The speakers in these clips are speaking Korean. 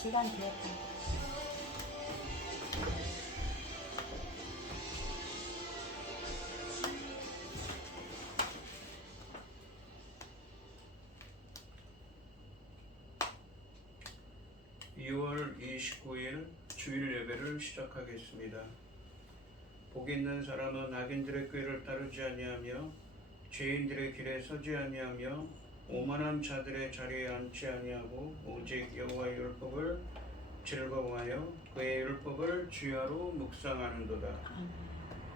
시간 되었다. 2월 29일 주일 예배를 시작하겠습니다. 복 있는 사람은 악인들의 꾀를 따르지 아니하며 죄인들의 길에 서지 아니하며 오만한 자들의 자리에 앉지 아니하고 오직 여호와의 율법을 즐거워하여 그의 율법을 주야로 묵상하는도다.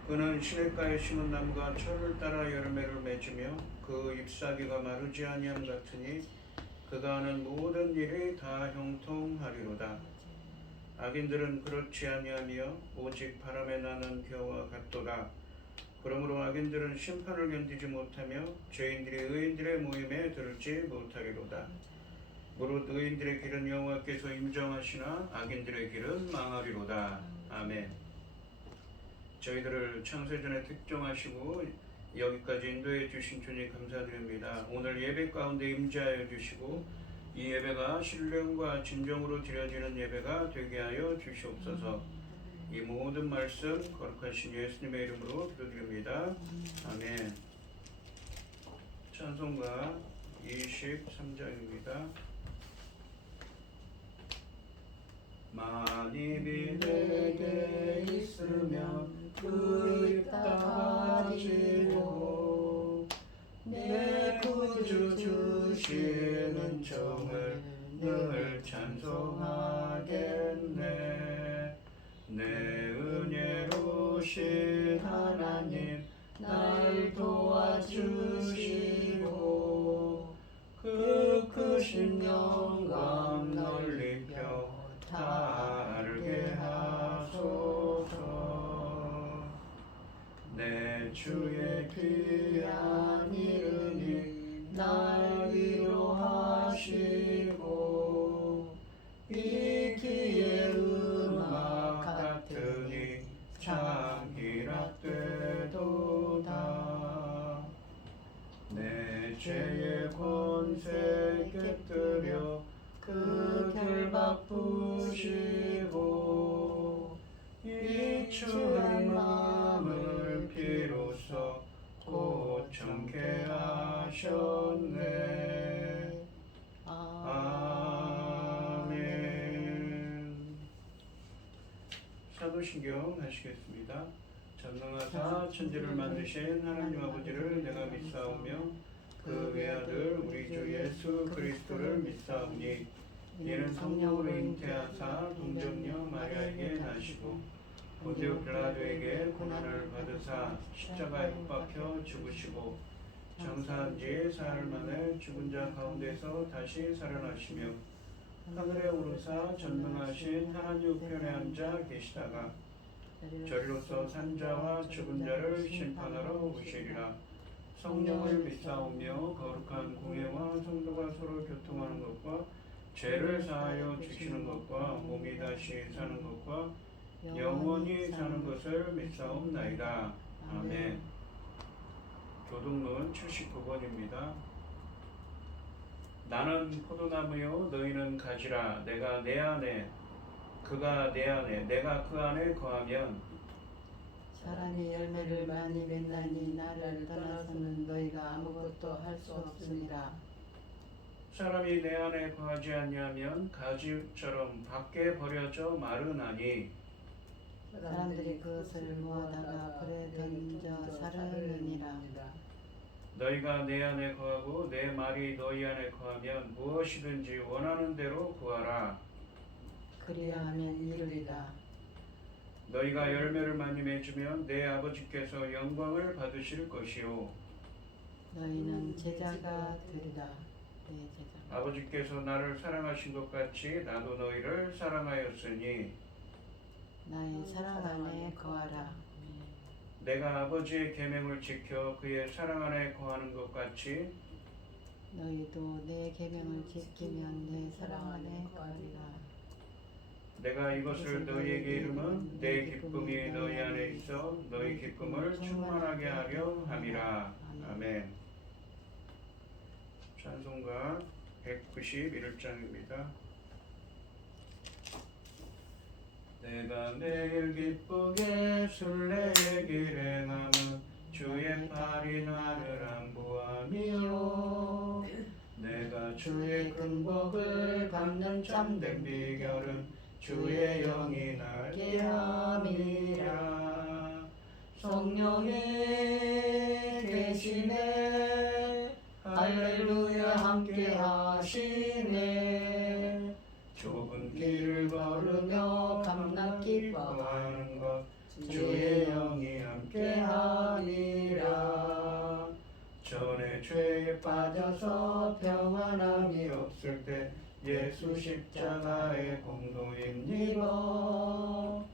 그는 시냇가에 심은 나무가 철을 따라 열매를 맺으며 그 잎사귀가 마르지 아니함 같으니 그가 하는 모든 일이 다 형통하리로다. 악인들은 그렇지 아니하며 오직 바람에 나는 겨와 같도다. 그러므로 악인들은 심판을 견디지 못하며 죄인들이 의인들의 모임에 들지 못하리로다. 무릇 의인들의 길은 여호와께서 인정하시나 악인들의 길은 망하리로다. 아멘. 저희들을 창세전에 특정하시고 여기까지 인도해 주신 주님 감사드립니다. 오늘 예배 가운데 임재하여 주시고 이 예배가 신령과 진정으로 드려지는 예배가 되게 하여 주시옵소서. 이 모든 말씀 거룩하신 예수님의 이름으로 기도드립니다. 아멘. 찬송가 23장입니다. 만입이 내게 있으면 그 입 다 가지고 내 구주 주시는 정을 늘 찬송하겠네. 내 은혜로우신 하나님 날 도와주시고 그 크신 영광 널리 펴 다르게 하소서. 내 주의 귀한 이름이 날 위로하시고 이 귀의 음악 같으니 참 희락되도다. 내 죄의 권세 깨뜨려 그 결박 부시고 이 추한 마음을 비로소 고청케 하셨네. 아멘. 사도신경 하시겠습니다. 전능하사 천지를 만드신 하나님 아버지를 내가 믿사오며 그 외아들 우리 주 예수 그리스도를 믿사오니 이는 성령으로 잉태하사 동정녀 마리아에게 나시고 본디오 빌라도에게 고난을 받으사 십자가에 못 박혀 죽으시고 장사한 지 사흘 만에 죽은 자 가운데서 다시 살아나시며 하늘에 오르사 전능하신 하나님 우편에 앉아 계시다가 저리로서 산자와 죽은 자를 심판하러 오시리라. 성령을 믿사오며 거룩한 공예와 성도가 서로 교통하는 것과 죄를 사하여 주시는 것과 몸이 다시 사는 것과 영원히 사는 것을 믿사옵나이다. 아멘. 교동문 79번입니다. 나는 포도나무요 너희는 가지라. 내가 내 안에 그가 내 안에 내가 그 안에 거하면 사람이 열매를 많이 맺나니 나를 떠나서는 너희가 아무것도 할 수 없으니라. 사람이 내 안에 거하지 아니하면 가지처럼 밖에 버려져 마르나니 사람들이 그것을 모아다가 불에 던져 사르느니라. 너희가 내 안에 거하고 내 말이 너희 안에 거하면 무엇이든지 원하는 대로 구하라. 그리하면 이루리라. 너희가 열매를 많이 맺으면 내 아버지께서 영광을 받으실 것이요 너희는 제자가 되리라. 내 제자. 아버지께서 나를 사랑하신 것 같이 나도 너희를 사랑하였으니 나의 사랑 안에 거하라. 내가 아버지의 계명을 지켜 그의 사랑 안에 거하는 것 같이 너희도 내 계명을 지키면 내 사랑 안에 거하리라. 내가 이것을 너희에게 이름은 내 기쁨이 너희 안에 있어 너희 기쁨을 충만하게 하려 함이라. 아멘. 찬송가 191장입니다. 내가 매일 기쁘게 순례의 길 행함은 주의 팔이 나를 안보함이요 내가 주의 큰 복을 갚는 참된 비결은 주의 영이 날게 함이라 성령이 계시네 할렐루야 함께 하시네 좁은 길을 걸으며 감난 기뻐하는 것 주의 영이 함께 하니라 전에 죄에 빠져서 평안함이 없을 때 예수 십자가의 공로 힘입어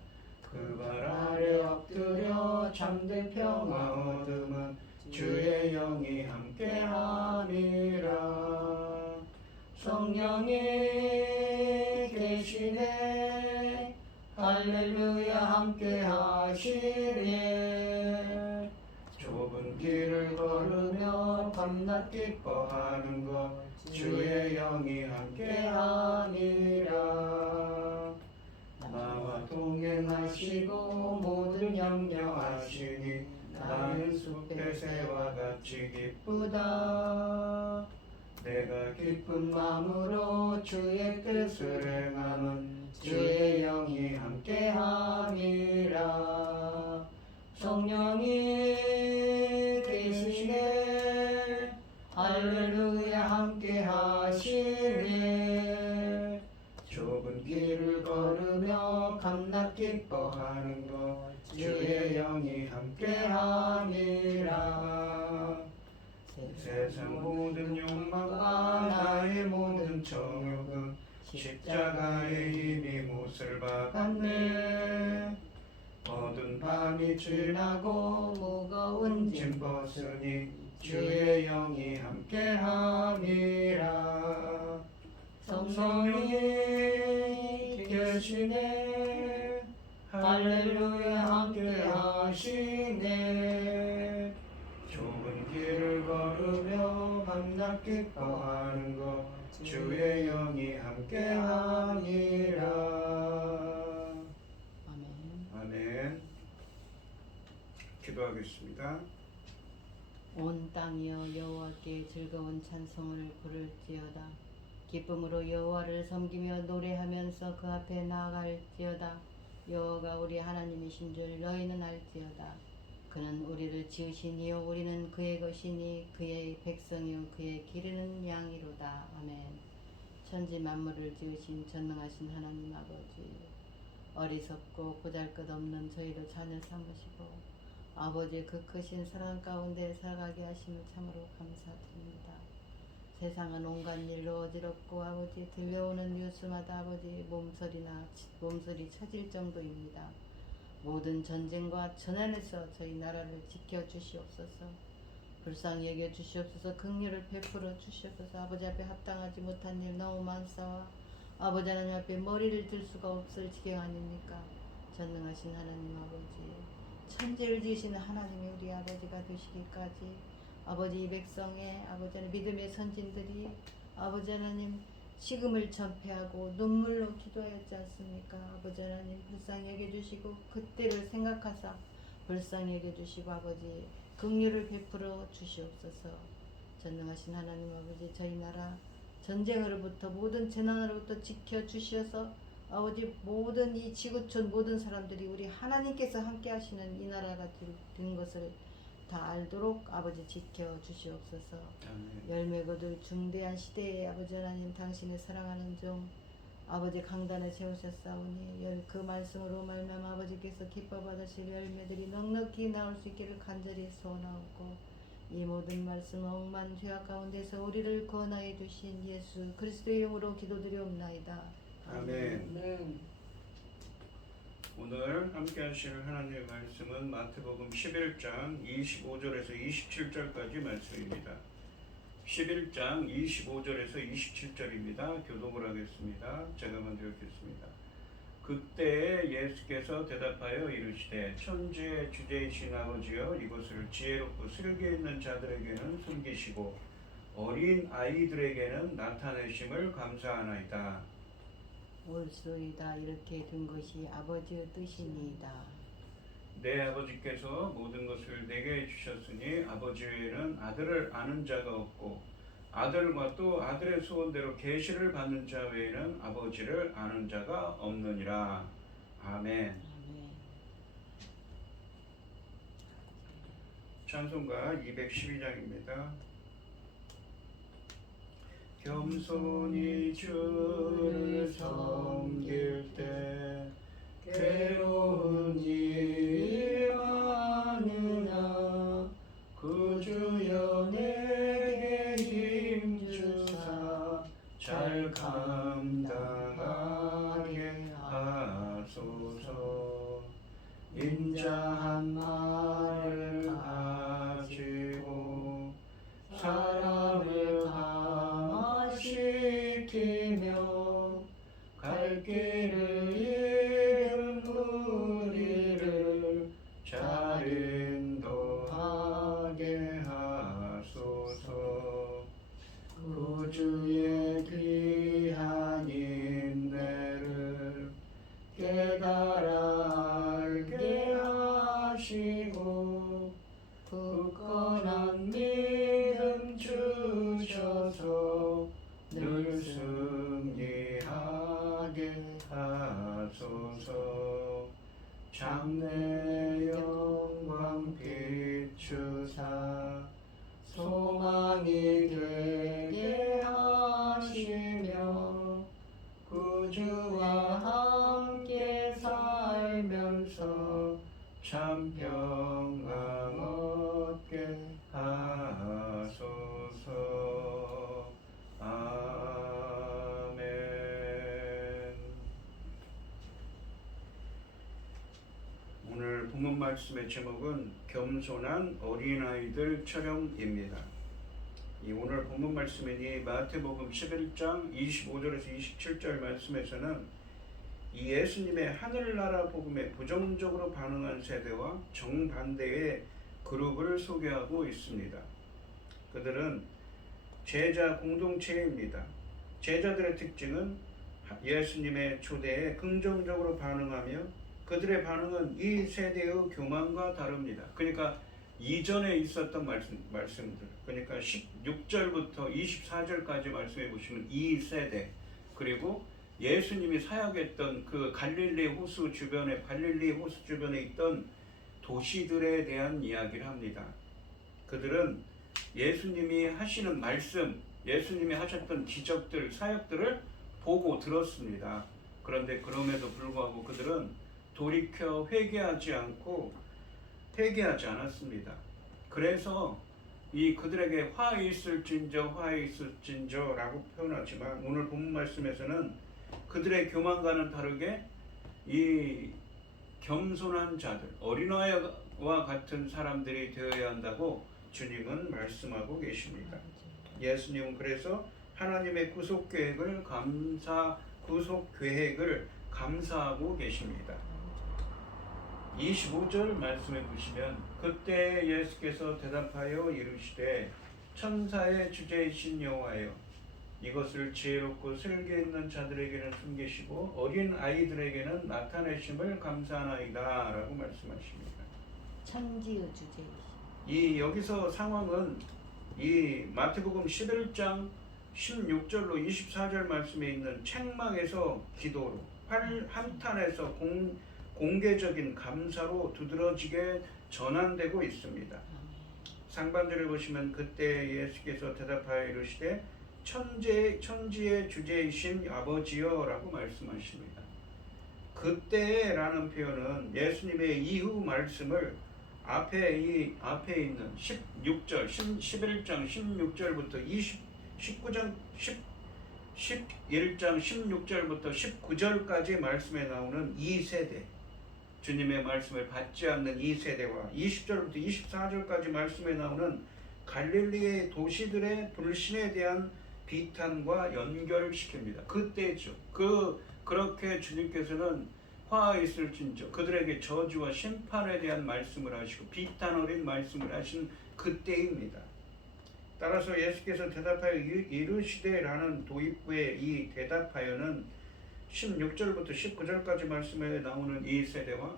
그 발 아래 엎드려 참된 평화 얻음은 주의 영이 함께 함이라 성령이 계시네 할렐루야 함께 하시네 좁은 길을 걸으며 밤낮 기뻐하는 것 주의 영이 함께 함이라 나와 동행하시고 모든 염려하시니 나는 숲의 새와 같이 기쁘다 내가 기쁜 마음으로 주의 뜻을 행함은 주의 영이 함께 함이라 성령이 계시네 할렐루야 함께 하시네 좁은 길을 걸으며 밤낮 기뻐하는 것 주의 영이 함께 함이라 세상 모든 욕망과 나의 모든 정욕은 십자가의 힘이 못을 박았네 모든 밤이 지나고 무거운 짐 벗으니 주의 영이 함께함이라 성령이 계시네 할렐루야 함께하시네 좁은 길을 걸으며 밤낮 기뻐하는 것 주의 영이 함께함이라 아멘. 아멘. 기도하겠습니다. 온 땅이여 여호와께 즐거운 찬송을 부를지어다. 기쁨으로 여호와를 섬기며 노래하면서 그 앞에 나아갈지어다. 여호와가 우리 하나님이신 줄 너희는 알지어다. 그는 우리를 지으시니요 우리는 그의 것이니 그의 백성이요 그의 기르는 양이로다. 아멘. 천지 만물을 지으신 전능하신 하나님 아버지, 어리석고 보잘것없는 저희를 자녀 삼으시고 아버지의 그 크신 사랑 가운데 살아가게 하심을 참으로 감사드립니다. 세상은 온갖 일로 어지럽고 아버지 들려오는 뉴스마다 아버지 몸서리 쳐질 정도입니다. 모든 전쟁과 전환에서 저희 나라를 지켜주시옵소서. 불쌍히 여겨주시옵소서. 긍휼을 베풀어 주시옵소서. 아버지 앞에 합당하지 못한 일 너무 많사와 아버지 하나님 앞에 머리를 들 수가 없을 지경 아닙니까? 전능하신 하나님 아버지, 천지를 지으시는 하나님이 우리 아버지가 되시기까지 아버지 이 백성의 아버지 하나님 믿음의 선진들이 아버지 하나님 식음을 전폐하고 눈물로 기도하였지 않습니까? 아버지 하나님 불쌍히 여겨주시고 그때를 생각하사 불쌍히 여겨주시고 아버지 긍휼을 베풀어 주시옵소서. 전능하신 하나님 아버지 저희 나라 전쟁으로부터 모든 재난으로부터 지켜주셔서 아버지 모든 이 지구촌 모든 사람들이 우리 하나님께서 함께 하시는 이 나라가 된 것을 다 알도록 아버지 지켜주시옵소서. 열매 거둘 중대한 시대에 아버지 하나님 당신의 사랑하는 종 아버지 강단을 세우셨사오니 그 말씀으로 말미암아 아버지께서 기뻐 받으실 열매들이 넉넉히 나올 수 있기를 간절히 소원하옵고 이 모든 말씀 억만 죄악 가운데서 우리를 구원하여 주신 예수 그리스도의 이름으로 기도드리옵나이다. 아멘. 오늘 함께 하실 하나님의 말씀은 마태복음 11장 25절에서 27절까지 말씀입니다. 11장 25절에서 27절입니다. 교독을 하겠습니다. 제가 먼저 읽겠습니다. 그때 예수께서 대답하여 이르시되 천지의 주제이신 아버지여 이것을 지혜롭고 슬기 있는 자들에게는 숨기시고 어린 아이들에게는 나타내심을 감사하나이다. 올소이다. 이렇게 된 것이 아버지의 뜻이니이다. 내 아버지께서 모든 것을 내게 주셨으니 아버지 외에는 아들을 아는 자가 없고 아들과 또 아들의 소원대로 계시를 받는 자 외에는 아버지를 아는 자가 없느니라. 아멘. 아멘. 찬송가 212장입니다. 겸손히 주를 섬길 때 괴로운 일이 많으나 그 주여 내게 힘주사 잘 감당하게 하소서. 인자한 말을 가지고 사람을 감화시키며 갈 길을 잃은 우리를 잘 인도하게 하소서. 그 주의 귀한 인내를 깨달아 알게 하시고 굳건한 믿음 주셔서 늘 승리하게 하소서. 장래 영광 비추사 소망이 되게 하시며 구주와 함께 살면서 참 평강 얻게 하소서. 아멘. 오늘 본문 말씀의 제목은 겸손한 어린아이들처럼입니다. 이 오늘 본문 말씀인 마태복음 11장 25절에서 27절 말씀에서는 이 예수님의 하늘나라 복음에 부정적으로 반응한 세대와 정반대의 그룹을 소개하고 있습니다. 그들은 제자 공동체입니다. 제자들의 특징은 예수님의 초대에 긍정적으로 반응하며 그들의 반응은 이 세대의 교만과 다릅니다. 그러니까 이전에 있었던 말씀들, 그러니까 16절부터 24절까지 말씀해 보시면 이 세대, 그리고 예수님이 사역했던 그 갈릴리 호수 주변에 있던 도시들에 대한 이야기를 합니다. 그들은 예수님이 하시는 말씀, 예수님이 하셨던 기적들, 사역들을 보고 들었습니다. 그런데 그럼에도 불구하고 그들은 돌이켜 회개하지 않았습니다. 그래서 이 그들에게 화 있을진저라고 표현하지만 오늘 본문 말씀에서는 그들의 교만과는 다르게 이 겸손한 자들, 어린아이와 같은 사람들이 되어야 한다고 주님은 말씀하고 계십니다. 예수님은 그래서 하나님의 구속 계획을 감사하고 계십니다. 25절 말씀해 보시면 그때 예수께서 대답하여 이르시되 천사의 주제이신 여호와여 이것을 지혜롭고 슬기 있는 자들에게는 숨기시고 어린 아이들에게는 나타내심을 감사하나이다 라고 말씀하십니다. 천지의 주제이신. 이 여기서 상황은 이 마태복음 11장 16절로 24절 말씀에 있는 책망에서 기도로 한탄에서 공개적인 감사로 두드러지게 전환되고 있습니다. 상반절을 보시면 그때 예수께서 대답하여 이르시되 천지의 주제이신 아버지여 라고 말씀하십니다. 그때라는 표현은 예수님의 이후 말씀을 앞에 있는 11장 16절부터 11장 16절부터 19절까지 말씀에 나오는 이 세대, 주님의 말씀을 받지 않는 이 세대와 20절부터 24절까지 말씀에 나오는 갈릴리의 도시들의 불신에 대한 비탄과 연결시킵니다. 그때죠. 그렇게 주님께서는 화 있을진저 그들에게 저주와 심판에 대한 말씀을 하시고 비탄 어린 말씀을 하신 그때입니다. 따라서 예수께서 대답하여 이르시되라는 도입부의 이 대답하여는 16절부터 19절까지 말씀에 나오는 이 세대와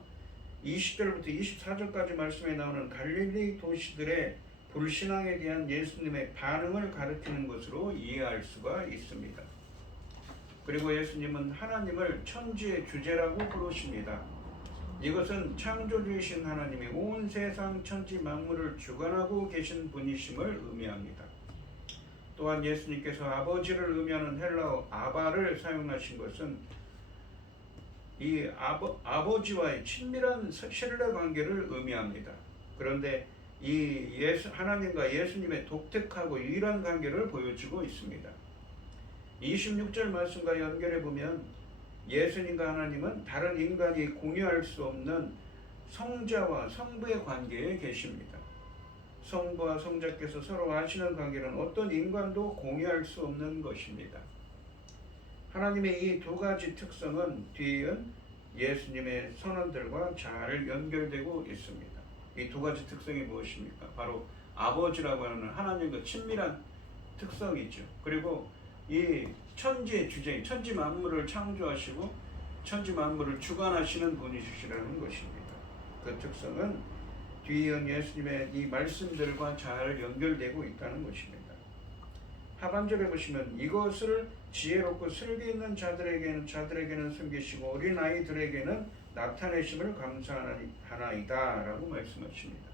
20절부터 24절까지 말씀에 나오는 갈릴리 도시들의 불신앙에 대한 예수님의 반응을 가리키는 것으로 이해할 수가 있습니다. 그리고 예수님은 하나님을 천지의 주제라고 부르십니다. 이것은 창조주이신 하나님이 온 세상 천지 만물을 주관하고 계신 분이심을 의미합니다. 또한 예수님께서 아버지를 의미하는 헬라어 아바를 사용하신 것은 이 아버지와의 친밀한 신뢰 관계를 의미합니다. 그런데 이 하나님과 예수님의 독특하고 유일한 관계를 보여주고 있습니다. 26절 말씀과 연결해 보면 예수님과 하나님은 다른 인간이 공유할 수 없는 성자와 성부의 관계에 계십니다. 성부와 성자께서 서로 아시는 관계는 어떤 인간도 공유할 수 없는 것입니다. 하나님의 이 두 가지 특성은 뒤이은 예수님의 선언들과 잘 연결되고 있습니다. 이 두 가지 특성이 무엇입니까? 바로 아버지라고 하는 하나님과 친밀한 특성이죠. 그리고 이 천지의 주제인 천지 만물을 창조하시고 천지 만물을 주관하시는 분이시라는 것입니다. 그 특성은 뒤이은 예수님의 이 말씀들과 잘 연결되고 있다는 것입니다. 하반절에 보시면 이것을 지혜롭고 슬기 있는 자들에게는 숨기시고 어린 아이들에게는 나타내심을 감사하나이다 라고 말씀하십니다.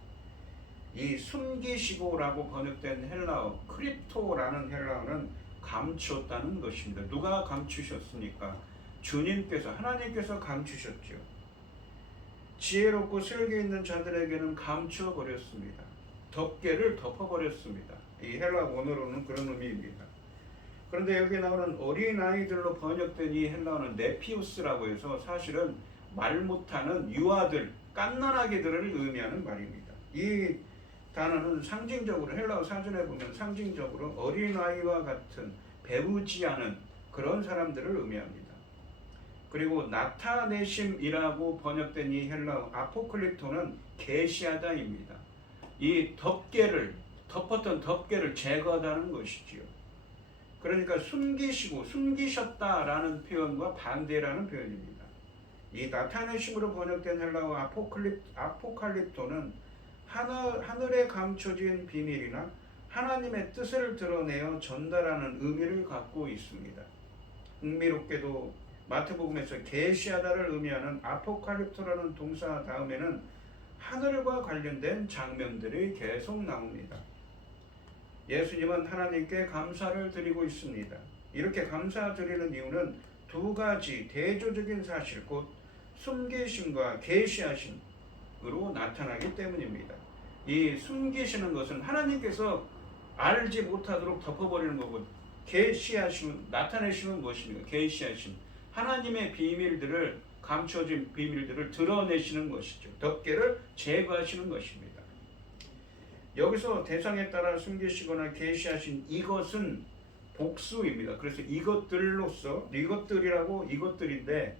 이 숨기시고라고 번역된 헬라어 크립토라는 헬라어는 감추었다는 것입니다. 누가 감추셨습니까? 주님께서, 하나님께서 감추셨죠. 지혜롭고 슬기 있는 자들에게는 감추어 버렸습니다. 덮개를 덮어버렸습니다. 이 헬라 원어로는 그런 의미입니다. 그런데 여기 나오는 어린아이들로 번역된 이 헬라어는 네피우스라고 해서 사실은 말 못하는 유아들, 갓난아기들을 의미하는 말입니다. 이 단어는 상징적으로 헬라어 사전에 보면 상징적으로 어린아이와 같은 배우지 않은 그런 사람들을 의미합니다. 그리고 나타내심이라고 번역된 이 헬라어 아포클립토는 계시하다입니다. 이 덮었던 덮개를 제거하다는 것이지요. 그러니까 숨기시고 숨기셨다라는 표현과 반대라는 표현입니다. 이 나타내심으로 번역된 헬라어 아포칼립토는 하늘에 감춰진 비밀이나 하나님의 뜻을 드러내어 전달하는 의미를 갖고 있습니다. 흥미롭게도 마태복음에서 계시하다를 의미하는 아포칼립토라는 동사 다음에는 하늘과 관련된 장면들이 계속 나옵니다. 예수님은 하나님께 감사를 드리고 있습니다. 이렇게 감사드리는 이유는 두 가지 대조적인 사실, 곧 숨기심과 계시하심으로 나타나기 때문입니다. 이 숨기시는 것은 하나님께서 알지 못하도록 덮어버리는 거고, 나타내시는 무엇입니까? 계시하심, 하나님의 비밀들을, 감춰진 비밀들을 드러내시는 것이죠. 덮개를 제거하시는 것입니다. 여기서 대상에 따라 숨기시거나 계시하신 이것은 복수입니다. 그래서 이것들인데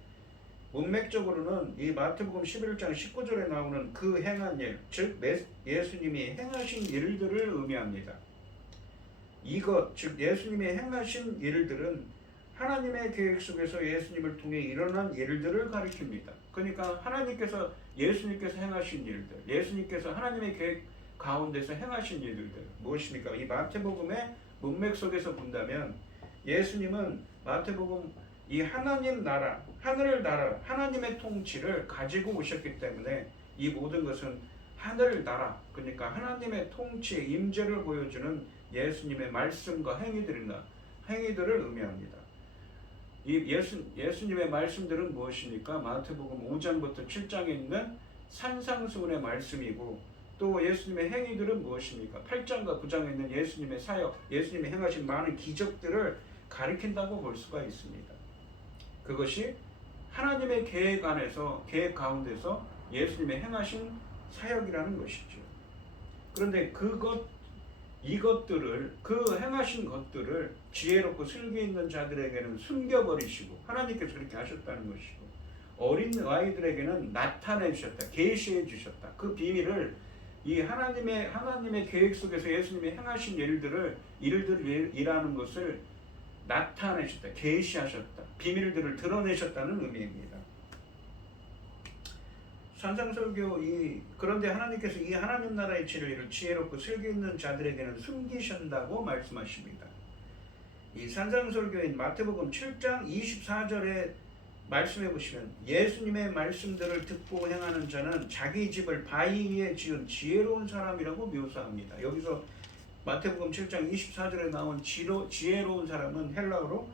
문맥적으로는 이 마태복음 11장 19절에 나오는 그 행한 일, 즉 예수님이 행하신 일들을 의미합니다. 즉 예수님이 행하신 일들은 하나님의 계획 속에서 예수님을 통해 일어난 일들을 가리킵니다. 그러니까 예수님께서 행하신 일들, 예수님께서 하나님의 계획 가운데서 행하신 일들 무엇입니까? 이 마태복음의 문맥 속에서 본다면 예수님은 마태복음 이 하나님 나라, 하늘 나라, 하나님의 통치를 가지고 오셨기 때문에 이 모든 것은 하늘 나라, 그러니까 하나님의 통치의 임재를 보여주는 예수님의 말씀과 행위들을 의미합니다. 이 예수님의 말씀들은 무엇입니까? 마태복음 5장부터 7장에 있는 산상수훈의 말씀이고, 또 예수님의 행위들은 무엇입니까? 8장과 9장에 있는 예수님의 사역, 예수님이 행하신 많은 기적들을 가리킨다고 볼 수가 있습니다. 그것이 하나님의 계획 가운데서 예수님의 행하신 사역이라는 것이죠. 그런데 행하신 것들을 지혜롭고 슬기 있는 자들에게는 숨겨버리시고, 하나님께서 그렇게 하셨다는 것이고, 어린 아이들에게는 나타내 주셨다, 계시해 주셨다. 그 비밀을 이 하나님의 계획 속에서 예수님이 행하신 일들이라는 것을 나타내셨다, 계시하셨다. 비밀들을 드러내셨다는 의미입니다. 산상설교 그런데 하나님께서 이 하나님 나라의 진리를 지혜롭고 슬기 있는 자들에게는 숨기신다고 말씀하십니다. 이 산상설교인 마태복음 7장 24절에 말씀해 보시면 예수님의 말씀들을 듣고 행하는 자는 자기 집을 바위 위에 지은 지혜로운 사람이라고 묘사합니다. 여기서 마태복음 7장 24절에 나온 지혜로운 사람은 헬라어로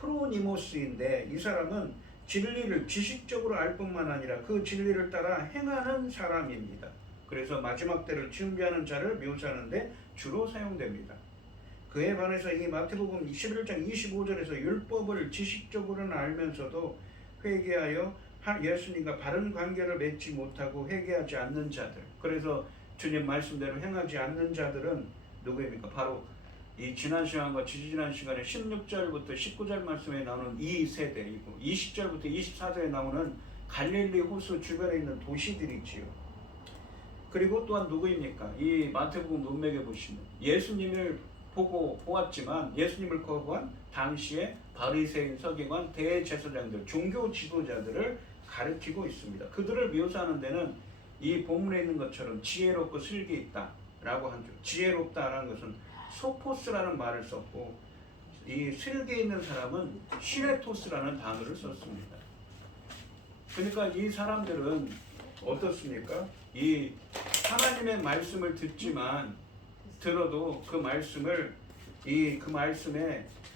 프로니모스인데 이 사람은 진리를 지식적으로 알 뿐만 아니라 그 진리를 따라 행하는 사람입니다. 그래서 마지막 때를 준비하는 자를 묘사하는데 주로 사용됩니다. 그에 반해서 이 마태복음 11장 25절에서 율법을 지식적으로는 알면서도 회개하여 예수님과 바른 관계를 맺지 못하고 회개하지 않는 자들, 그래서 주님 말씀대로 행하지 않는 자들은 누구입니까? 바로 이 지난 시간과 지지난 시간에 16절부터 19절 말씀에 나오는 이 세대이고 20절부터 24절에 나오는 갈릴리 호수 주변에 있는 도시들이지요. 그리고 또한 누구입니까? 이 마태복음 문맥에 보시면 예수님을 보았지만 예수님을 거부한 당시의 바리새인, 서기관, 대제사장들, 종교 지도자들을 가리키고 있습니다. 그들을 묘사하는 데는 이 본문에 있는 것처럼 지혜롭고 슬기 있다라고 하죠. 지혜롭다라는 것은 소포스라는 말을 썼고 이 슬기 있는 사람은 시레토스라는 단어를 썼습니다. 그러니까 이 사람들은 어떻습니까? 이 하나님의 말씀을 들어도 그 말씀에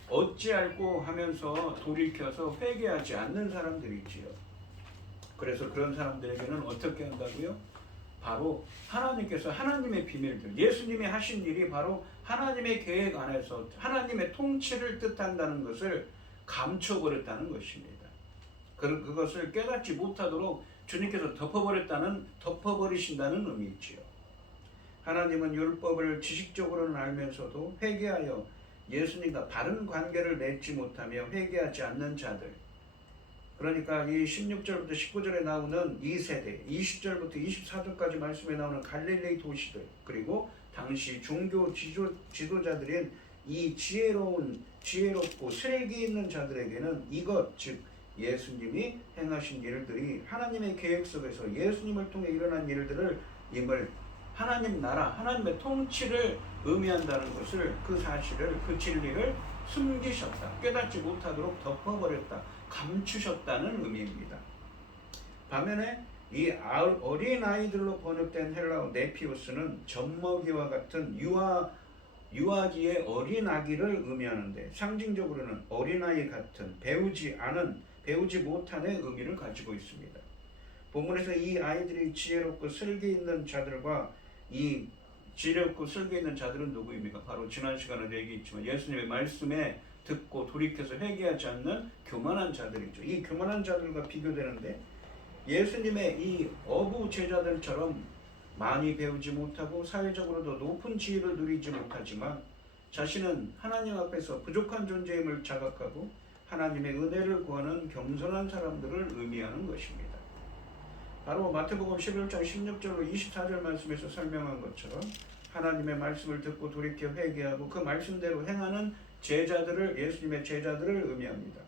어찌할꼬 하면서 돌이켜서 회개하지 않는 사람들이지요. 그래서 그런 사람들에게는 어떻게 한다고요? 바로 하나님께서 하나님의 비밀들, 예수님이 하신 일이 바로 하나님의 계획 안에서 하나님의 통치를 뜻한다는 것을 감춰버렸다는 것입니다. 그것을 깨닫지 못하도록 주님께서 덮어버리신다는 의미지요. 하나님은 율법을 지식적으로는 알면서도 회개하여 예수님과 바른 관계를 맺지 못하며 회개하지 않는 자들, 그러니까 이 16절부터 19절에 나오는 이 세대, 20절부터 24절까지 말씀에 나오는 갈릴리 도시들, 그리고 당시 종교 지도자들인 이 지혜롭고 슬기 있는 자들에게는 이것, 즉 예수님이 행하신 일들이 하나님의 계획 속에서 예수님을 통해 일어난 일들을 하나님 나라, 하나님의 통치를 의미한다는 것을, 그 사실을, 그 진리를 숨기셨다, 깨닫지 못하도록 덮어버렸다, 감추셨다는 의미입니다. 반면에 이 어린아이들로 번역된 헬라어 네피우스는 젖먹이와 같은 유아기의 어린아기를 의미하는데 상징적으로는 어린아이 같은 배우지 못한의 의미를 가지고 있습니다. 본문에서 이 아이들이 지혜롭고 슬기 있는 자들과 이 지혜롭고 슬기 있는 자들은 누구입니까? 바로 지난 시간에도 얘기했지만 예수님의 말씀에 듣고 돌이켜서 회개하지 않는 교만한 자들이죠. 이 교만한 자들과 비교되는데 예수님의 이 어부 제자들처럼 많이 배우지 못하고 사회적으로도 높은 지위를 누리지 못하지만 자신은 하나님 앞에서 부족한 존재임을 자각하고 하나님의 은혜를 구하는 겸손한 사람들을 의미하는 것입니다. 바로 마태복음 11장 16절로 24절 말씀에서 설명한 것처럼 하나님의 말씀을 듣고 돌이켜 회개하고 그 말씀대로 행하는 예수님의 제자들을 의미합니다.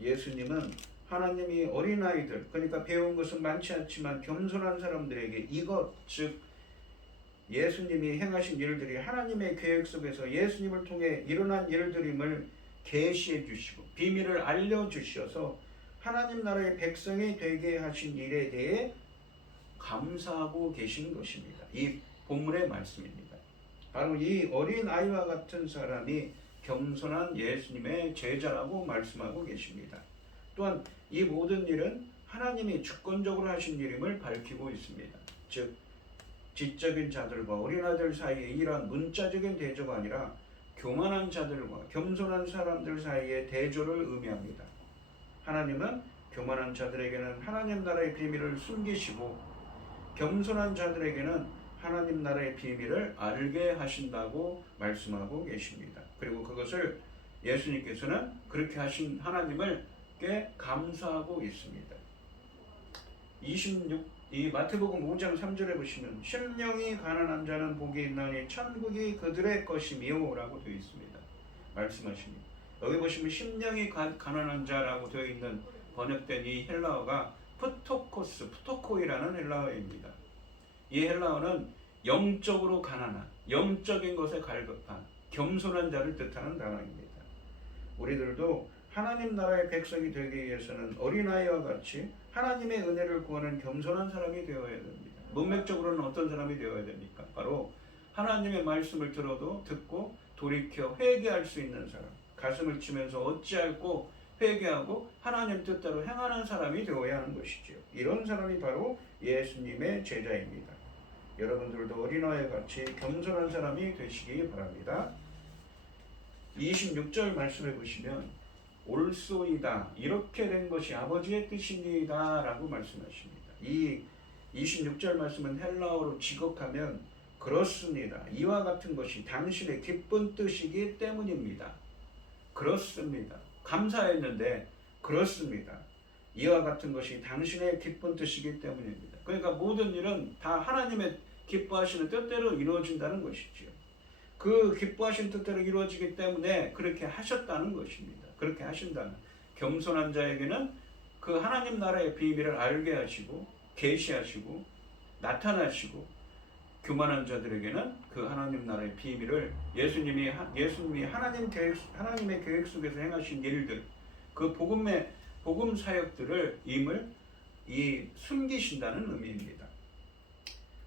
예수님은 하나님이 어린아이들, 그러니까 배운 것은 많지 않지만 겸손한 사람들에게 이것, 즉 예수님이 행하신 일들이 하나님의 계획 속에서 예수님을 통해 일어난 일들임을 계시해 주시고 비밀을 알려주셔서 하나님 나라의 백성이 되게 하신 일에 대해 감사하고 계신 것입니다. 이 본문의 말씀입니다. 바로 이 어린아이와 같은 사람이 겸손한 예수님의 제자라고 말씀하고 계십니다. 또한 이 모든 일은 하나님이 주권적으로 하신 일임을 밝히고 있습니다. 즉 지적인 자들과 어린아이들 사이에 이러한 문자적인 대조가 아니라 교만한 자들과 겸손한 사람들 사이의 대조를 의미합니다. 하나님은 교만한 자들에게는 하나님 나라의 비밀을 숨기시고 겸손한 자들에게는 하나님 나라의 비밀을 알게 하신다고 말씀하고 계십니다. 그리고 그것을 예수님께서는 그렇게 하신 하나님을께 감사하고 있습니다. 이 마태복음 5장 3절에 보시면 심령이 가난한 자는 복이 있나니 천국이 그들의 것이미요 라고 되어 있습니다. 말씀하십니다. 여기 보시면 심령이 가난한 자라고 되어 있는 번역된 이 헬라어가 푸토코이라는 헬라어입니다. 이 헬라어는 영적으로 가난한, 영적인 것에 갈급한, 겸손한 자를 뜻하는 단어입니다. 우리들도 하나님 나라의 백성이 되기 위해서는 어린아이와 같이 하나님의 은혜를 구하는 겸손한 사람이 되어야 됩니다. 문맥적으로는 어떤 사람이 되어야 됩니까? 바로 하나님의 말씀을 듣고 돌이켜 회개할 수 있는 사람, 가슴을 치면서 어찌할꼬 회개하고 하나님 뜻대로 행하는 사람이 되어야 하는 것이죠. 이런 사람이 바로 예수님의 제자입니다. 여러분들도 어린아이와 같이 겸손한 사람이 되시기 바랍니다. 26절 말씀해 보시면 올소이다, 이렇게 된 것이 아버지의 뜻입니다 라고 말씀하십니다. 이 26절 말씀은 헬라어로 직역하면 그렇습니다, 이와 같은 것이 당신의 기쁜 뜻이기 때문입니다. 그렇습니다, 감사했는데 그렇습니다, 이와 같은 것이 당신의 기쁜 뜻이기 때문입니다. 그러니까 모든 일은 다 하나님의 기뻐하시는 뜻대로 이루어진다는 것이지요. 그 기뻐하신 뜻대로 이루어지기 때문에 그렇게 하셨다는 것입니다. 그렇게 하신다는, 겸손한 자에게는 그 하나님 나라의 비밀을 알게 하시고 계시하시고 나타나시고, 교만한 자들에게는 그 하나님 나라의 비밀을 예수님이 하나님의 계획 속에서 행하신 일들, 그 복음 사역들을 숨기신다는 의미입니다.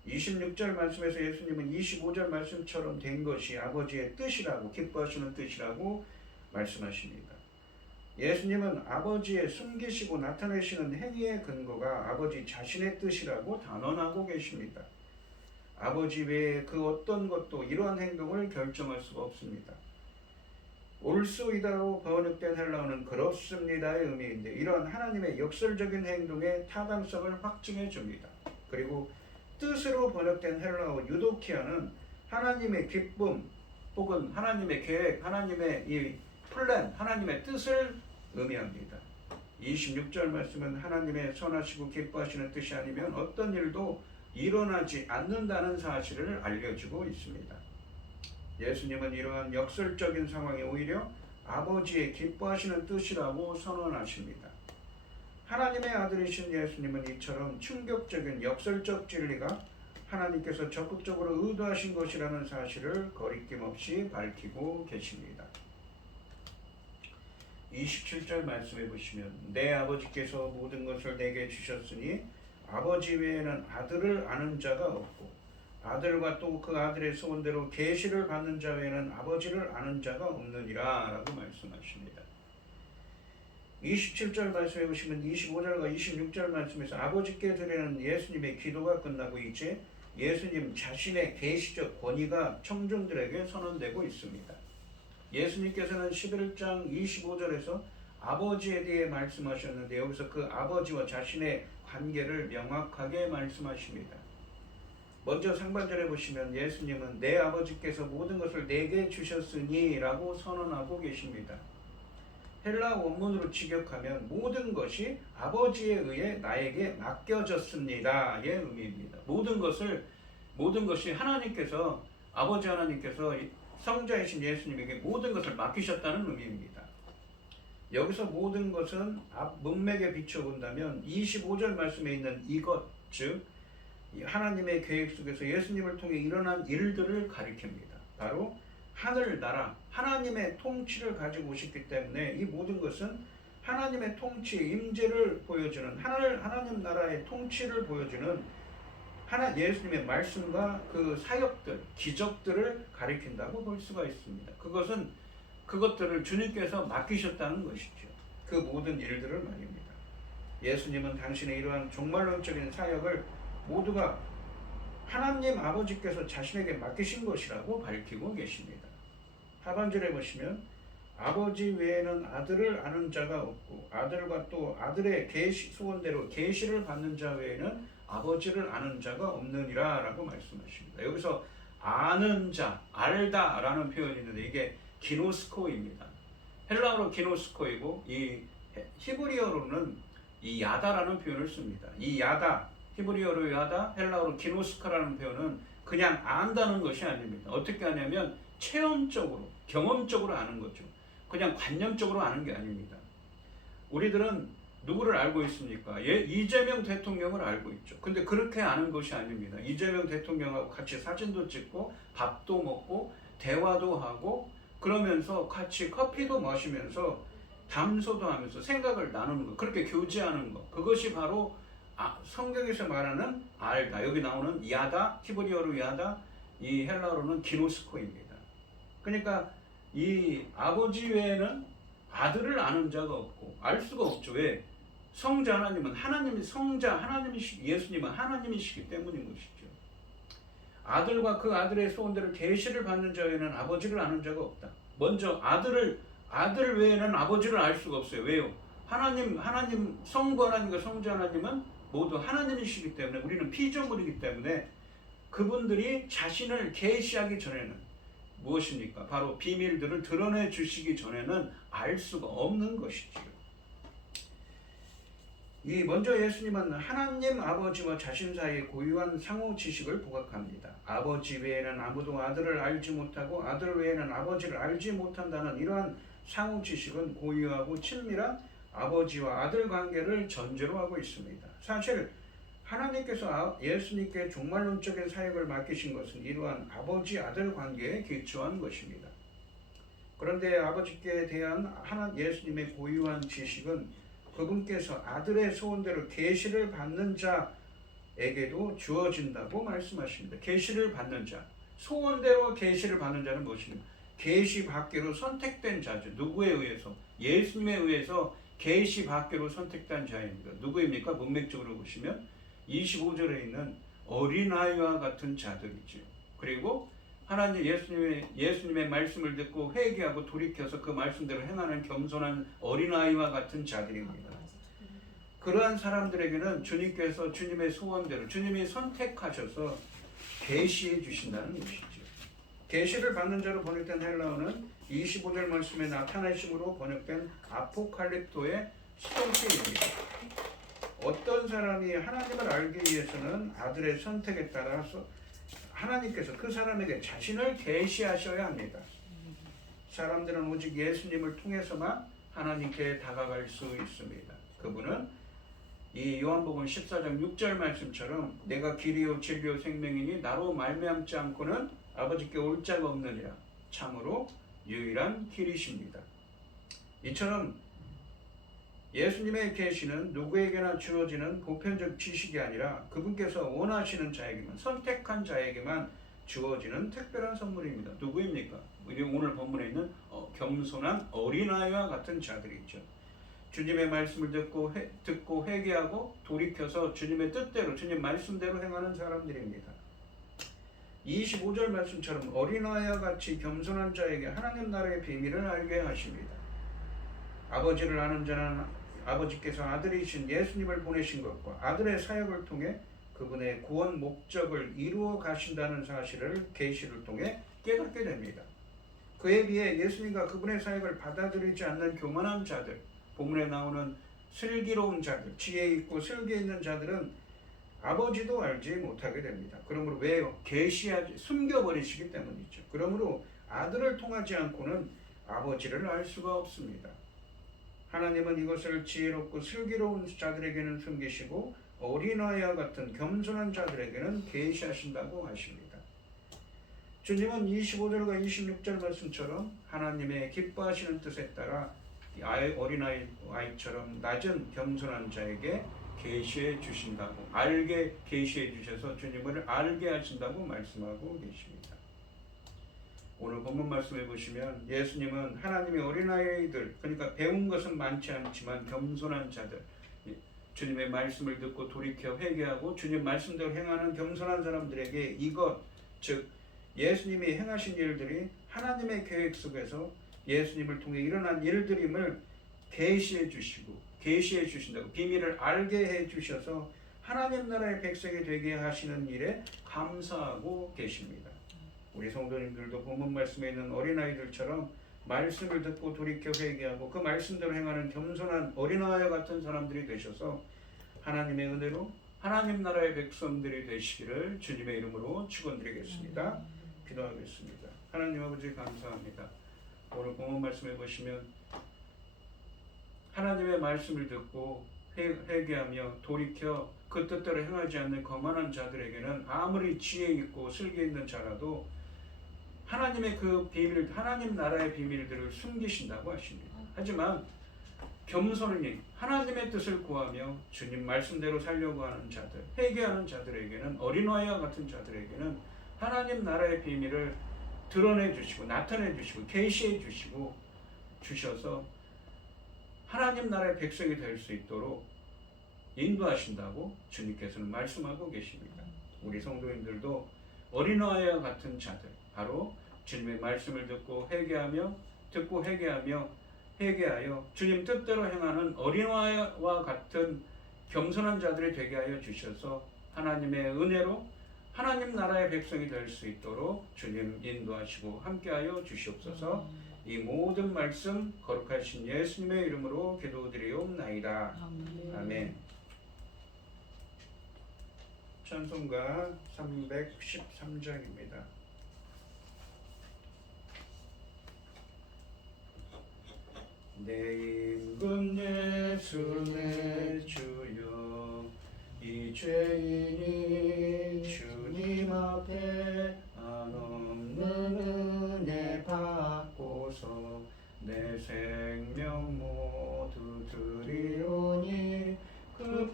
26절 말씀에서 예수님은 25절 말씀처럼 된 것이 아버지의 뜻이라고, 기뻐하시는 뜻이라고 말씀하십니다. 예수님은 아버지의 숨기시고 나타내시는 행위의 근거가 아버지 자신의 뜻이라고 단언하고 계십니다. 아버지 외에 그 어떤 것도 이러한 행동을 결정할 수가 없습니다. 올소이다로 번역된 헬라어는 그렇습니다의 의미인데, 이러한 하나님의 역설적인 행동의 타당성을 확증해 줍니다. 그리고 뜻으로 번역된 헬라어 유도키아는 하나님의 기쁨 혹은 하나님의 계획, 하나님의 이 플랜, 하나님의 뜻을 의미합니다. 26절 말씀은 하나님의 선하시고 기뻐하시는 뜻이 아니면 어떤 일도 일어나지 않는다는 사실을 알려주고 있습니다. 예수님은 이러한 역설적인 상황이 오히려 아버지의 기뻐하시는 뜻이라고 선언하십니다. 하나님의 아들이신 예수님은 이처럼 충격적인 역설적 진리가 하나님께서 적극적으로 의도하신 것이라는 사실을 거리낌 없이 밝히고 계십니다. 27절 말씀해 보시면 내 아버지께서 모든 것을 내게 주셨으니 아버지 외에는 아들을 아는 자가 없고 아들과 또 그 아들의 소원대로 계시를 받는 자 외에는 아버지를 아는 자가 없느니라 라고 말씀하십니다. 27절 말씀해 보시면 25절과 26절 말씀에서 아버지께 드리는 예수님의 기도가 끝나고 이제 예수님 자신의 계시적 권위가 청중들에게 선언되고 있습니다. 예수님께서는 11장 25절에서 아버지에 대해 말씀하셨는데 여기서 그 아버지와 자신의 관계를 명확하게 말씀하십니다. 먼저 상반절에 보시면 예수님은 내 아버지께서 모든 것을 내게 주셨으니 라고 선언하고 계십니다. 헬라 원문으로 직역하면 모든 것이 아버지에 의해 나에게 맡겨졌습니다의 의미입니다. 모든 것이 하나님께서, 아버지 하나님께서 성자이신 예수님에게 모든 것을 맡기셨다는 의미입니다. 여기서 모든 것은 앞 문맥에 비춰본다면 25절 말씀에 있는 이것, 즉 하나님의 계획 속에서 예수님을 통해 일어난 일들을 가리킵니다. 바로 하늘나라, 하나님의 통치를 가지고 오셨기 때문에 이 모든 것은 하나님의 통치의 임재를 보여주는, 하나님 나라의 통치를 보여주는 예수님의 말씀과 그 사역들, 기적들을 가리킨다고 볼 수가 있습니다. 그것들을 주님께서 맡기셨다는 것이죠. 그 모든 일들을 말입니다. 예수님은 당신의 이러한 종말론적인 사역을 모두가 하나님 아버지께서 자신에게 맡기신 것이라고 밝히고 계십니다. 하반절에 보시면 아버지 외에는 아들을 아는 자가 없고 아들과 또 아들의 소원대로 계시를 받는 자 외에는 아버지를 아는 자가 없느니라 라고 말씀하십니다. 여기서 아는 자, 알다 라는 표현이 있는데 이게 기노스코입니다. 헬라어로 기노스코이고 이 히브리어로는 이 야다라는 표현을 씁니다. 이 야다, 히브리어로 야다, 헬라어로 기노스카라는 표현은 그냥 안다는 것이 아닙니다. 어떻게 하냐면 체험적으로, 경험적으로 아는 거죠. 그냥 관념적으로 아는 게 아닙니다. 우리들은 누구를 알고 있습니까? 이재명 대통령을 알고 있죠. 근데 그렇게 아는 것이 아닙니다. 이재명 대통령하고 같이 사진도 찍고 밥도 먹고 대화도 하고 그러면서 같이 커피도 마시면서 담소도 하면서 생각을 나누는 것, 그렇게 교제하는 것, 그것이 바로 성경에서 말하는 알다. 여기 나오는 야다, 히브리어로 야다, 이 헬라어로는 기노스코입니다. 그러니까 이 아버지 외에는 아들을 아는 자가 없고 알 수가 없죠. 왜? 성자 하나님은 하나님이 성자 하나님이시 예수님은 하나님이시기 때문인 것이죠. 아들과 그 아들의 소원대로 계시를 받는 자에는 아버지를 아는 자가 없다. 먼저 아들 외에는 아버지를 알 수가 없어요. 왜요? 하나님 성부 하나님과 성자 하나님은 모두 하나님이시기 때문에 우리는 피조물이기 때문에 그분들이 자신을 계시하기 전에는 무엇입니까? 바로 비밀들을 드러내 주시기 전에는 알 수가 없는 것이지요. 먼저 예수님은 하나님 아버지와 자신 사이에 고유한 상호 지식을 부각합니다. 아버지 외에는 아무도 아들을 알지 못하고 아들 외에는 아버지를 알지 못한다는 이러한 상호 지식은 고유하고 친밀한 아버지와 아들 관계를 전제로 하고 있습니다. 사실 하나님께서 예수님께 종말론적인 사역을 맡기신 것은 이러한 아버지 아들 관계에 기초한 것입니다. 그런데 아버지께 대한 예수님의 고유한 지식은 그분께서 아들의 소원대로 계시를 받는 자에게도 주어진다고 말씀하십니다. 계시를 받는 자, 소원대로 계시를 받는 자는 무엇입니까? 계시 받기로 선택된 자죠. 누구에 의해서? 예수님에 의해서 계시 받기로 선택된 자입니다. 누구입니까? 문맥적으로 보시면 25절에 있는 어린아이와 같은 자들이죠. 그리고 하나님 예수님의 말씀을 듣고 회개하고 돌이켜서 그 말씀대로 행하는 겸손한 어린아이와 같은 자들입니다. 그러한 사람들에게는 주님께서 주님의 소원대로 주님이 선택하셔서 계시해 주신다는 것이죠. 계시를 받는 자로 번역된 헬라어는 25절 말씀에 나타내심으로 번역된 아포칼립토의 수동태입니다. 어떤 사람이 하나님을 알기 위해서는 아들의 선택에 따라서 하나님께서 그 사람에게 자신을 계시하셔야 합니다. 사람들은 오직 예수님을 통해서만 하나님께 다가갈 수 있습니다. 그분은 이 요한복음 14장 6절 말씀처럼 내가 길이요 진리요 생명이니 나로 말미암지 않고는 아버지께 올 자가 없느니라. 참으로 유일한 길이십니다. 이처럼 예수님의 계시는 누구에게나 주어지는 보편적 지식이 아니라 그분께서 원하시는 자에게만, 선택한 자에게만 주어지는 특별한 선물입니다. 누구입니까? 오늘 본문에 있는 겸손한 어린아이와 같은 자들이죠. 주님의 말씀을 듣고 회개하고 돌이켜서 주님의 뜻대로 주님 말씀대로 행하는 사람들입니다. 25절 말씀처럼 어린아이와 같이 겸손한 자에게 하나님 나라의 비밀을 알게 하십니다. 아버지를 아는 자는 아버지께서 아들이신 예수님을 보내신 것과 아들의 사역을 통해 그분의 구원 목적을 이루어 가신다는 사실을 계시를 통해 깨닫게 됩니다. 그에 비해 예수님과 그분의 사역을 받아들이지 않는 교만한 자들, 본문에 나오는 슬기로운 자들, 지혜 있고 슬기 있는 자들은 아버지도 알지 못하게 됩니다. 그러므로 왜요? 계시하지 숨겨버리시기 때문이죠. 그러므로 아들을 통하지 않고는 아버지를 알 수가 없습니다. 하나님은 이것을 지혜롭고 슬기로운 자들에게는 숨기시고 어린아이와 같은 겸손한 자들에게는 계시하신다고 하십니다. 주님은 25절과 26절 말씀처럼 하나님의 기뻐하시는 뜻에 따라 어린아이처럼 낮은 겸손한 자에게 계시해 주신다고, 알게 계시해 주셔서 주님을 알게 하신다고 말씀하고 계십니다. 오늘 본문 말씀해 보시면 예수님은 하나님의 어린아이들, 그러니까 배운 것은 많지 않지만 겸손한 자들, 주님의 말씀을 듣고 돌이켜 회개하고 주님 말씀대로 행하는 겸손한 사람들에게 이것, 즉 예수님이 행하신 일들이 하나님의 계획 속에서 예수님을 통해 일어난 일들임을 계시해 주신다고, 비밀을 알게 해 주셔서 하나님 나라의 백성이 되게 하시는 일에 감사하고 계십니다. 우리 성도님들도 본문 말씀에 있는 어린아이들처럼 말씀을 듣고 돌이켜 회개하고 그 말씀대로 행하는 겸손한 어린아이와 같은 사람들이 되셔서 하나님의 은혜로 하나님 나라의 백성들이 되시기를 주님의 이름으로 축원드리겠습니다. 기도하겠습니다. 하나님 아버지 감사합니다. 오늘 본문 말씀해 보시면 하나님의 말씀을 듣고 회개하며 돌이켜 그 뜻대로 행하지 않는 거만한 자들에게는 아무리 지혜 있고 슬기 있는 자라도 하나님의 그 비밀, 하나님 나라의 비밀들을 숨기신다고 하십니다. 하지만 겸손히 하나님의 뜻을 구하며 주님 말씀대로 살려고 하는 자들, 회개하는 자들에게는, 어린아이와 같은 자들에게는 하나님 나라의 비밀을 드러내 주시고 나타내 주시고 계시해 주시고 주셔서 하나님 나라의 백성이 될 수 있도록 인도하신다고 주님께서는 말씀하고 계십니다. 우리 성도님들도 어린아이와 같은 자들, 바로 주님의 말씀을 듣고 회개하며 회개하여 주님 뜻대로 행하는 어린아이와 같은 겸손한 자들이 되게 하여 주셔서 하나님의 은혜로 하나님 나라의 백성이 될 수 있도록 주님 인도하시고 함께하여 주시옵소서. 이 모든 말씀 거룩하신 예수님의 이름으로 기도드리옵나이다. 아멘. 찬송가 313장입니다. 내 임금 예수 내 주여, 이 죄인이 주님 앞에 한없는 은혜 받고서 내 생명 모두 드리오니 그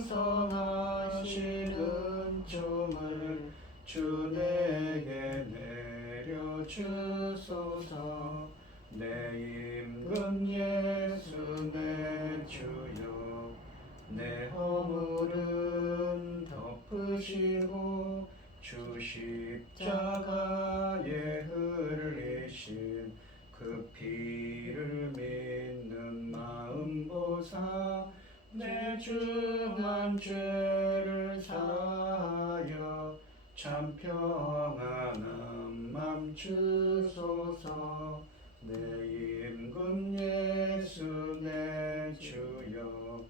풍성하신 은총을 주 내게 내려주소서. 내 임금 예수 내 주여, 내 허물은 덮으시고 주 십자가에 흘리신 그 피를 믿는 마음 보사 내 중한 죄를 사하여 참 평안한 맘 주소서. 내 임금 예수 내 주여,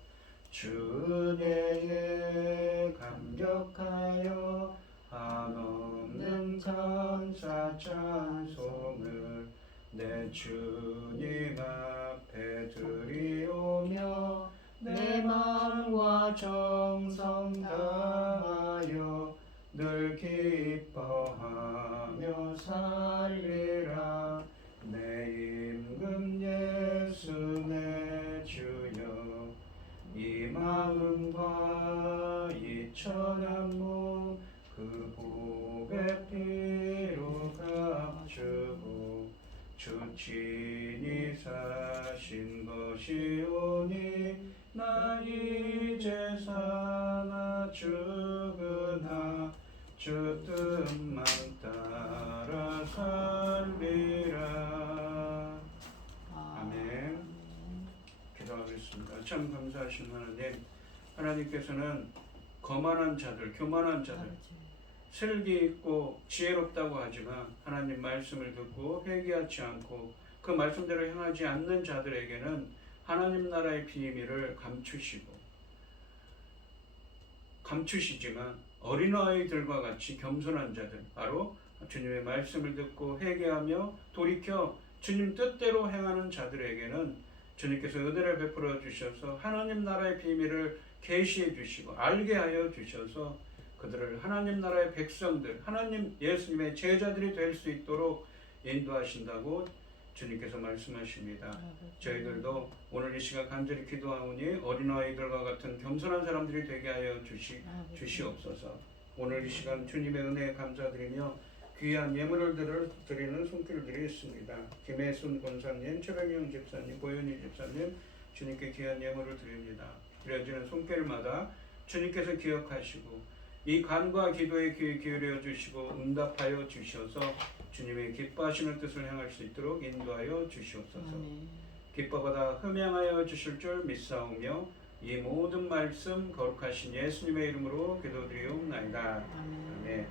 주 은혜에 감격하여 한없는 감사 찬송을 내 주님 앞에 드리오며 내 마음과 정성 다하여 늘 기뻐하며 살리라. 내 임금 예수 내 주여, 이 마음과 이 천한 몸 그 복의 피로 값주고 주 친히 사신 것이오니 나 이제 사나 죽으나 주 뜻만 따라 살리라. 아멘. 기도하겠습니다. 참 감사하신 하나님, 하나님께서는 거만한 자들, 교만한 자들, 슬기 있고 지혜롭다고 하지만 하나님 말씀을 듣고 회개하지 않고 그 말씀대로 행하지 않는 자들에게는 하나님 나라의 비밀을 감추시지만 어린아이들과 같이 겸손한 자들, 바로 주님의 말씀을 듣고 회개하며 돌이켜 주님 뜻대로 행하는 자들에게는 주님께서 은혜를 베풀어 주셔서 하나님 나라의 비밀을 계시해 주시고 알게 하여 주셔서 그들을 하나님 나라의 백성들, 하나님 예수님의 제자들이 될 수 있도록 인도하신다고 주님께서 말씀하십니다. 저희들도 오늘 이 시간 간절히 기도하오니 어린아이들과 같은 겸손한 사람들이 되게 하여 주시옵소서. 오늘 이 시간 주님의 은혜에 감사드리며 귀한 예물을 드리는 손길들이 있습니다. 김혜순 권사님, 최백영 집사님, 고현희 집사님, 주님께 귀한 예물을 드립니다. 드려지는 손길마다 주님께서 기억하시고 이 간과 기도에 귀 기울여 주시고 응답하여 주셔서 주님의 기뻐하시는 뜻을 행할 수 있도록 인도하여 주시옵소서. 기뻐받아 흠양하여 주실 줄 믿사오며 이 모든 말씀 거룩하신 예수님의 이름으로 기도드리옵나이다. 아멘.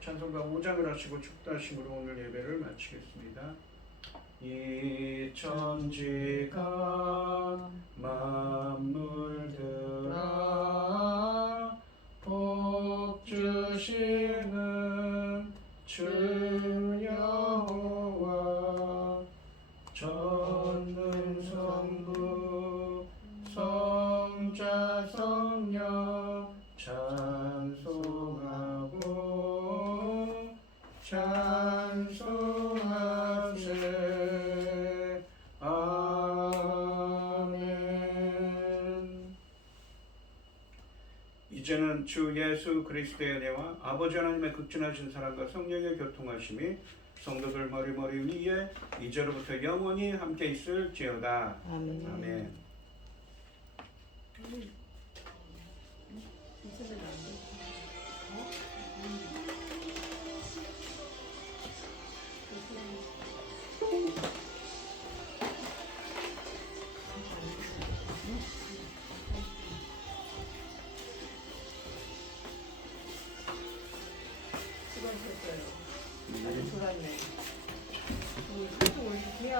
찬송가 5장을 하시고 축도하심으로 오늘 예배를 마치겠습니다. 이 천지가 만물들아 복 주시는 주 여호와 찬송하세. 아멘. 이제는 주 예수 그리스도의 은혜와 아버지 하나님의 극진하신 사랑과 성령의 교통하심이 성도들 머리머리 위에 이제로부터 영원히 함께 있을지어다. 아멘. 아멘. 수고하셨어요. 아주 좋았네. 우리 소통 올리세요.